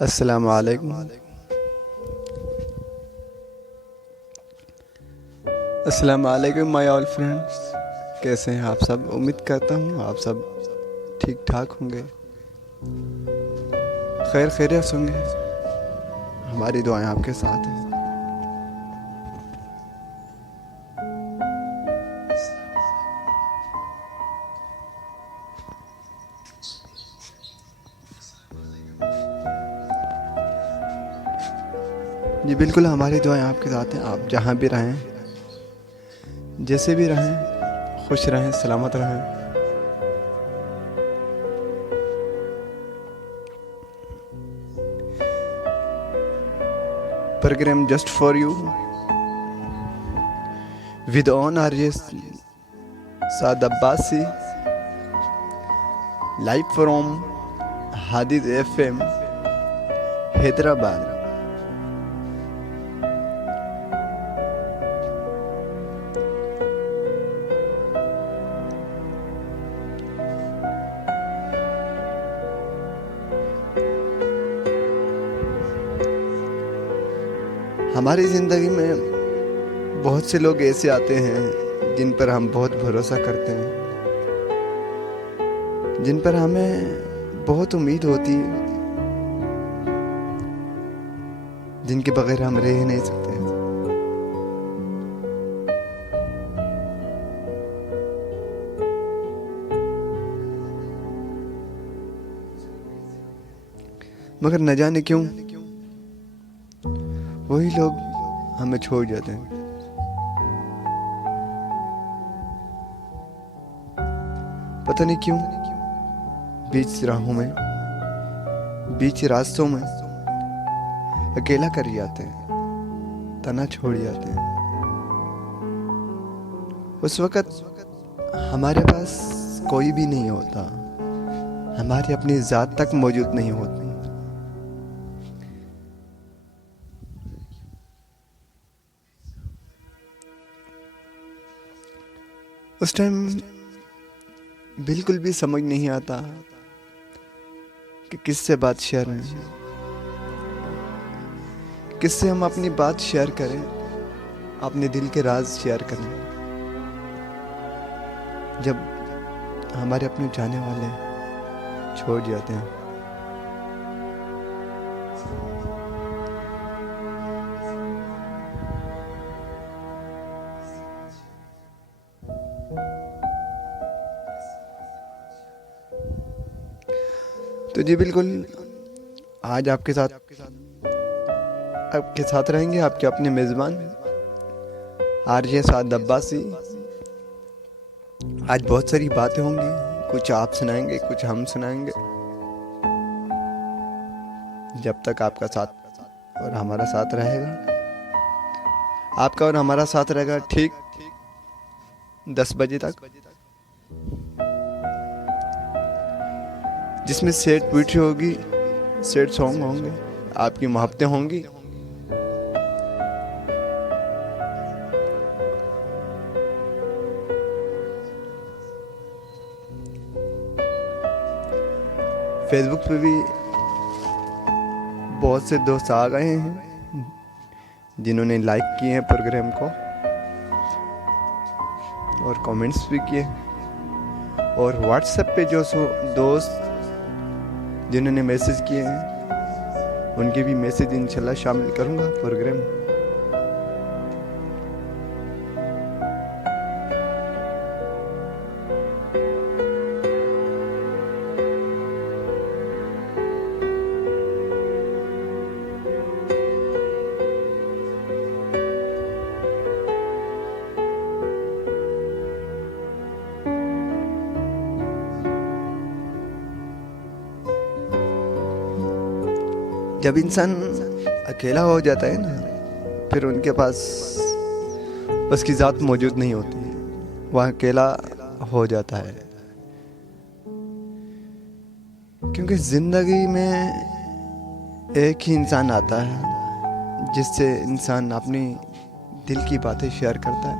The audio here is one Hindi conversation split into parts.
अस्सलाम वालेकुम। अस्सलाम वालेकुम माय ऑल फ्रेंड्स। कैसे हैं आप सब? उम्मीद करता हूँ आप सब ठीक ठाक होंगे, खैर खैरियत होंगे। हमारी दुआएं आपके साथ हैं। जी बिल्कुल, हमारी दुआएं आपके साथ हैं। आप जहाँ भी रहें, जैसे भी रहें, खुश रहें, सलामत रहें। Programme just for you with on RJ Saad Abbasi, live from Hadid FM Hyderabad. हमारी ज़िंदगी में बहुत से लोग ऐसे आते हैं जिन पर हम बहुत भरोसा करते हैं, जिन पर हमें बहुत उम्मीद होती है, जिनके बगैर हम रह ही नहीं सकते। मगर न जाने क्यों वही लोग हमें छोड़ जाते हैं। पता नहीं क्यों बीच राहों में, बीच रास्तों में अकेला कर जाते हैं, तना छोड़ जाते हैं। उस वक़्त हमारे पास कोई भी नहीं होता, हमारी अपनी ज़ात तक मौजूद नहीं होती। उस टाइम बिल्कुल भी समझ नहीं आता कि किससे बात शेयर करें, किससे हम अपनी बात शेयर करें, अपने दिल के राज शेयर करें, जब हमारे अपने जाने वाले छोड़ जाते हैं। तो जी बिल्कुल, आज आपके साथ रहेंगे आपके अपने मेज़बान आरजे साद अब्बासी। आज बहुत सारी बातें होंगी, कुछ आप सुनाएंगे, कुछ हम सुनाएंगे। जब तक आपका साथ और हमारा साथ रहेगा, आपका और हमारा साथ रहेगा ठीक 10 बजे तक, जिसमें सेट वीडियो होगी, सेट सॉन्ग होंगे, आपकी मोहब्बतें होंगी। फेसबुक पे भी बहुत से दोस्त आ गए हैं जिन्होंने लाइक किए हैं प्रोग्राम को और कमेंट्स भी किए। और व्हाट्सएप पे जो दोस्त जिन्होंने मैसेज किए हैं, उनके भी मैसेज इंशाल्लाह शामिल करूँगा प्रोग्राम। जब इंसान अकेला हो जाता है ना, फिर उनके पास उसकी ज़ात मौजूद नहीं होती है, वह अकेला हो जाता है। क्योंकि ज़िंदगी में एक ही इंसान आता है जिससे इंसान अपनी दिल की बातें शेयर करता है,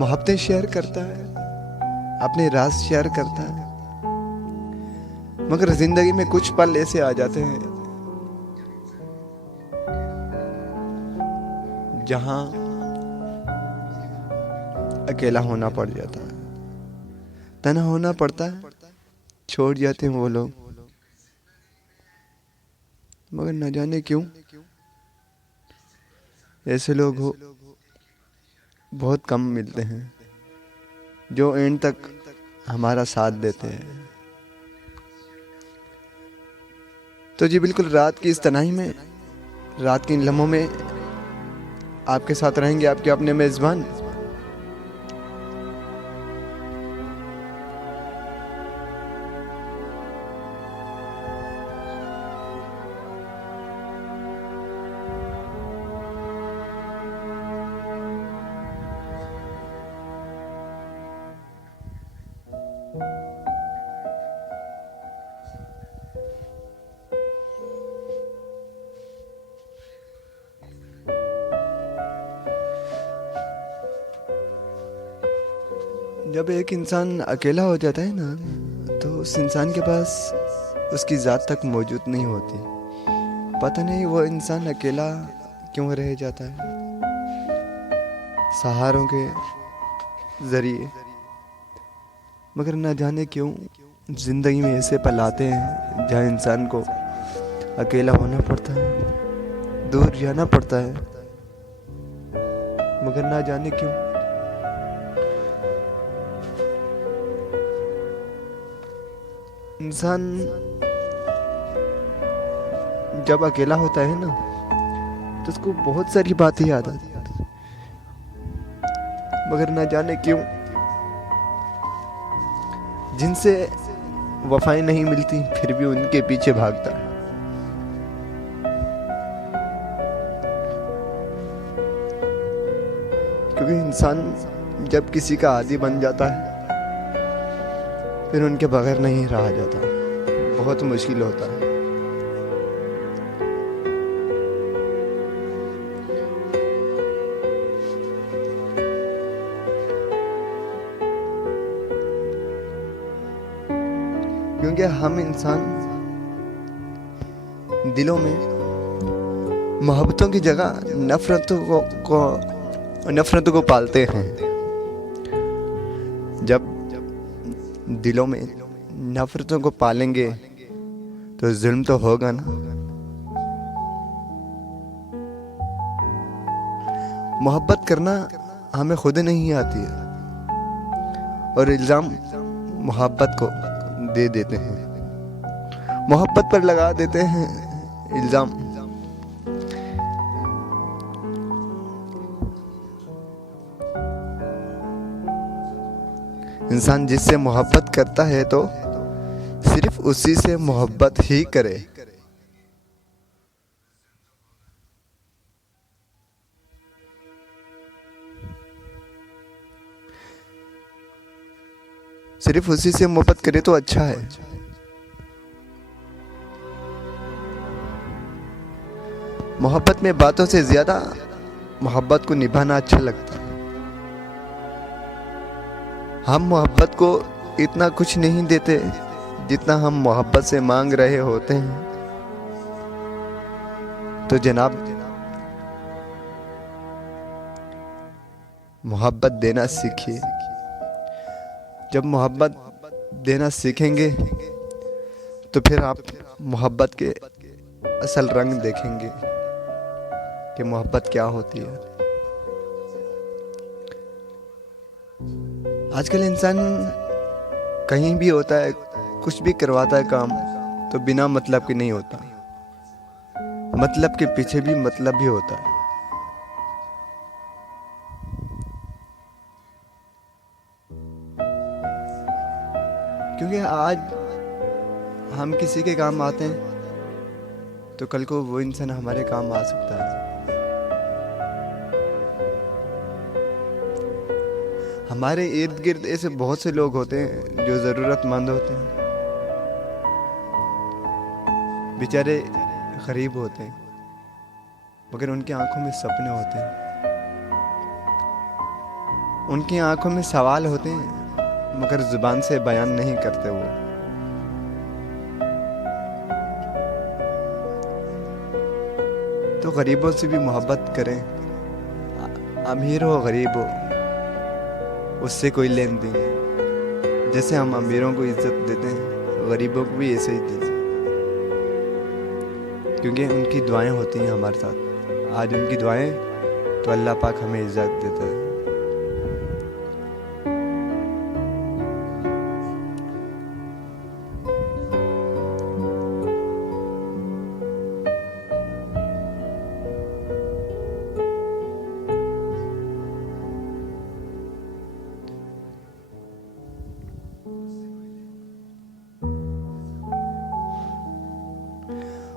मोहब्बतें शेयर करता है, अपने राज शेयर करता है। मगर जिंदगी में कुछ पल ऐसे आ जाते हैं जहां अकेला होना पड़ जाता है, तना होना पड़ता है, छोड़ जाते हैं वो लोग। मगर न जाने क्यों ऐसे लोग बहुत कम मिलते हैं जो एंड तक हमारा साथ देते हैं। तो जी बिल्कुल रात की इस तन्हाई में, रात के इन लम्हों में आपके साथ रहेंगे आपके अपने मेजबान जब एक इंसान अकेला हो जाता है ना, तो उस इंसान के पास उसकी ज़ात तक मौजूद नहीं होती। पता नहीं वो इंसान अकेला क्यों रह जाता है, सहारों के जरिए। मगर न जाने क्यों जिंदगी में ऐसे पल आते हैं जहाँ इंसान को अकेला होना पड़ता है, दूर जाना पड़ता है। मगर न जाने क्यों इंसान जब अकेला होता है ना, तो उसको बहुत सारी बातें याद आती हैं। मगर ना जाने क्यों जिनसे वफाएं नहीं मिलती फिर भी उनके पीछे भागता है। क्योंकि इंसान जब किसी का आदी बन जाता है फिर उनके बगैर नहीं रहा जाता, बहुत मुश्किल होता है। क्योंकि हम इंसान दिलों में मोहब्बतों की जगह नफरतों को पालते हैं। जब दिलों में नफरतों को पालेंगे तो जुल्म तो होगा ना। मोहब्बत करना हमें खुद नहीं आती है और इल्जाम मोहब्बत को दे देते हैं, मोहब्बत पर लगा देते हैं इल्जाम। इंसान जिससे मोहब्बत करता है तो सिर्फ उसी से मोहब्बत ही करे। सिर्फ उसी से मोहब्बत करे तो अच्छा है। मोहब्बत में बातों से ज्यादा मोहब्बत को निभाना अच्छा लगता है। हम मोहब्बत को इतना कुछ नहीं देते जितना हम मोहब्बत से मांग रहे होते हैं। तो जनाब मोहब्बत देना सीखिए। जब मोहब्बत देना सीखेंगे तो फिर आप मोहब्बत के असल रंग देखेंगे कि मोहब्बत क्या होती है। आजकल इंसान कहीं भी होता है, कुछ भी करवाता है काम, तो बिना मतलब के नहीं होता, मतलब के पीछे भी मतलब भी होता है। क्योंकि आज हम किसी के काम आते हैं तो कल को वो इंसान हमारे काम आ सकता है। हमारे इर्द गिर्द ऐसे बहुत से लोग होते हैं जो जरूरतमंद होते हैं, बेचारे गरीब होते हैं, मगर उनकी आंखों में सपने होते हैं, उनकी आंखों में सवाल होते हैं, मगर जुबान से बयान नहीं करते वो। तो गरीबों से भी मोहब्बत करें। अमीर हो गरीब हो उससे कोई लेन देन, जैसे हम अमीरों को इज्जत देते हैं गरीबों को भी ऐसे ही दें, क्योंकि उनकी दुआएं होती हैं हमारे साथ। आज उनकी दुआएं तो अल्लाह पाक हमें इज्जत देता है।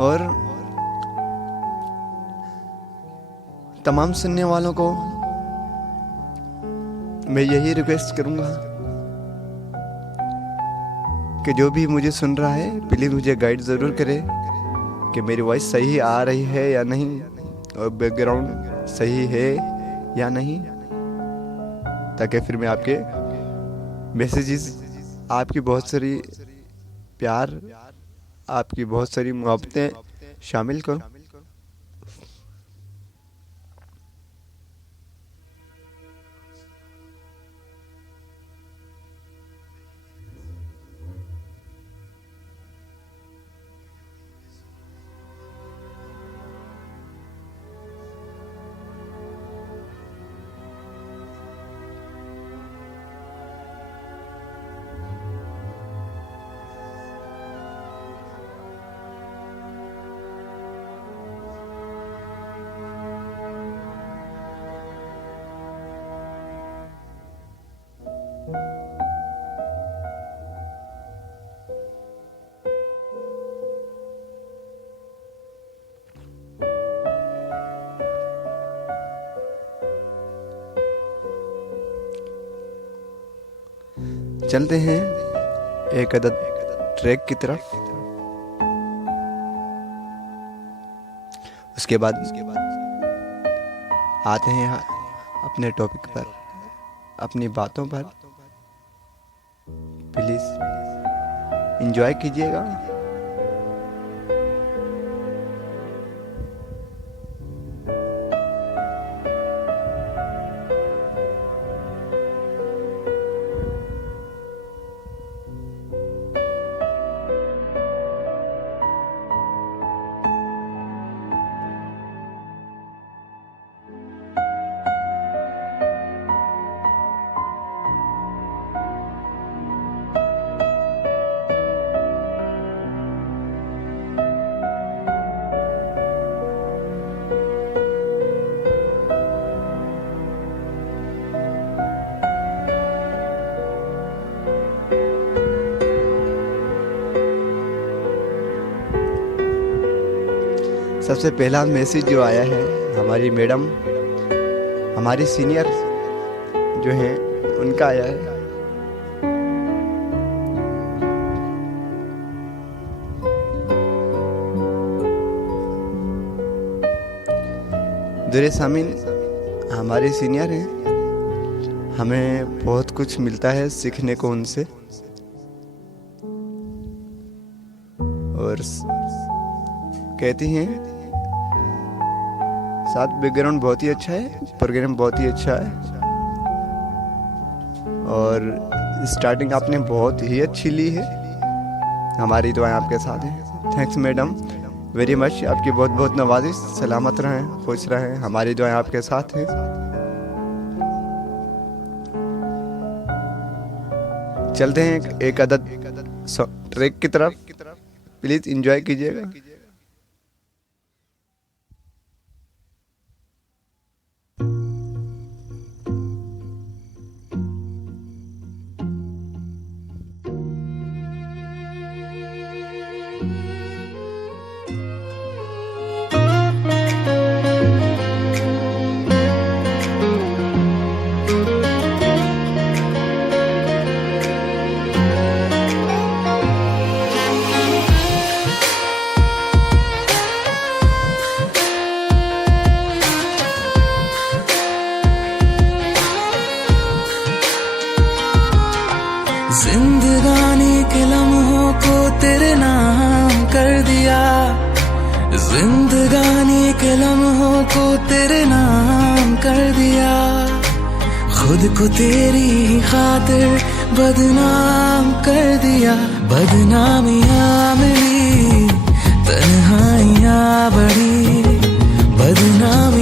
और तमाम सुनने वालों को मैं यही रिक्वेस्ट करूंगा कि जो भी मुझे सुन रहा है प्लीज मुझे गाइड जरूर करे कि मेरी वॉइस सही आ रही है या नहीं, और बैकग्राउंड सही है या नहीं, ताकि फिर मैं आपके मैसेजेस, आपकी बहुत सारी प्यार, आपकी बहुत सारी मोहब्बतें शामिल करूं। चलते हैं एक अदद ट्रैक की तरफ, उसके बाद आते हैं अपने टॉपिक पर, अपनी बातों पर। प्लीज एंजॉय कीजिएगा। सबसे पहला मैसेज जो आया है हमारी मैडम, हमारी सीनियर जो हैं उनका आया है। दुरे सामीन हमारे सीनियर हैं, हमें बहुत कुछ मिलता है सीखने को उनसे, और कहती हैं साथ बैकग्राउंड बहुत ही अच्छा है, प्रोग्राम बहुत ही अच्छा है, और स्टार्टिंग आपने बहुत ही अच्छी ली है। हमारी दुआएं आपके साथ हैं। थैंक्स मैडम वेरी मच, आपकी बहुत बहुत नवाजिश। सलामत रहें, खुश रहें, हमारी दुआएं आपके साथ हैं। चलते हैं एक अदद ट्रैक की तरफ, प्लीज एंजॉय कीजिएगा। जिंदगानी के लम्हों को तेरे नाम कर दिया, जिंदगानी के लम्हों को तेरे नाम कर दिया, खुद को तेरी ही खातिर बदनाम कर दिया। बदनामियाँ मिली, तन्हाइयाँ बढ़ी, बदनामी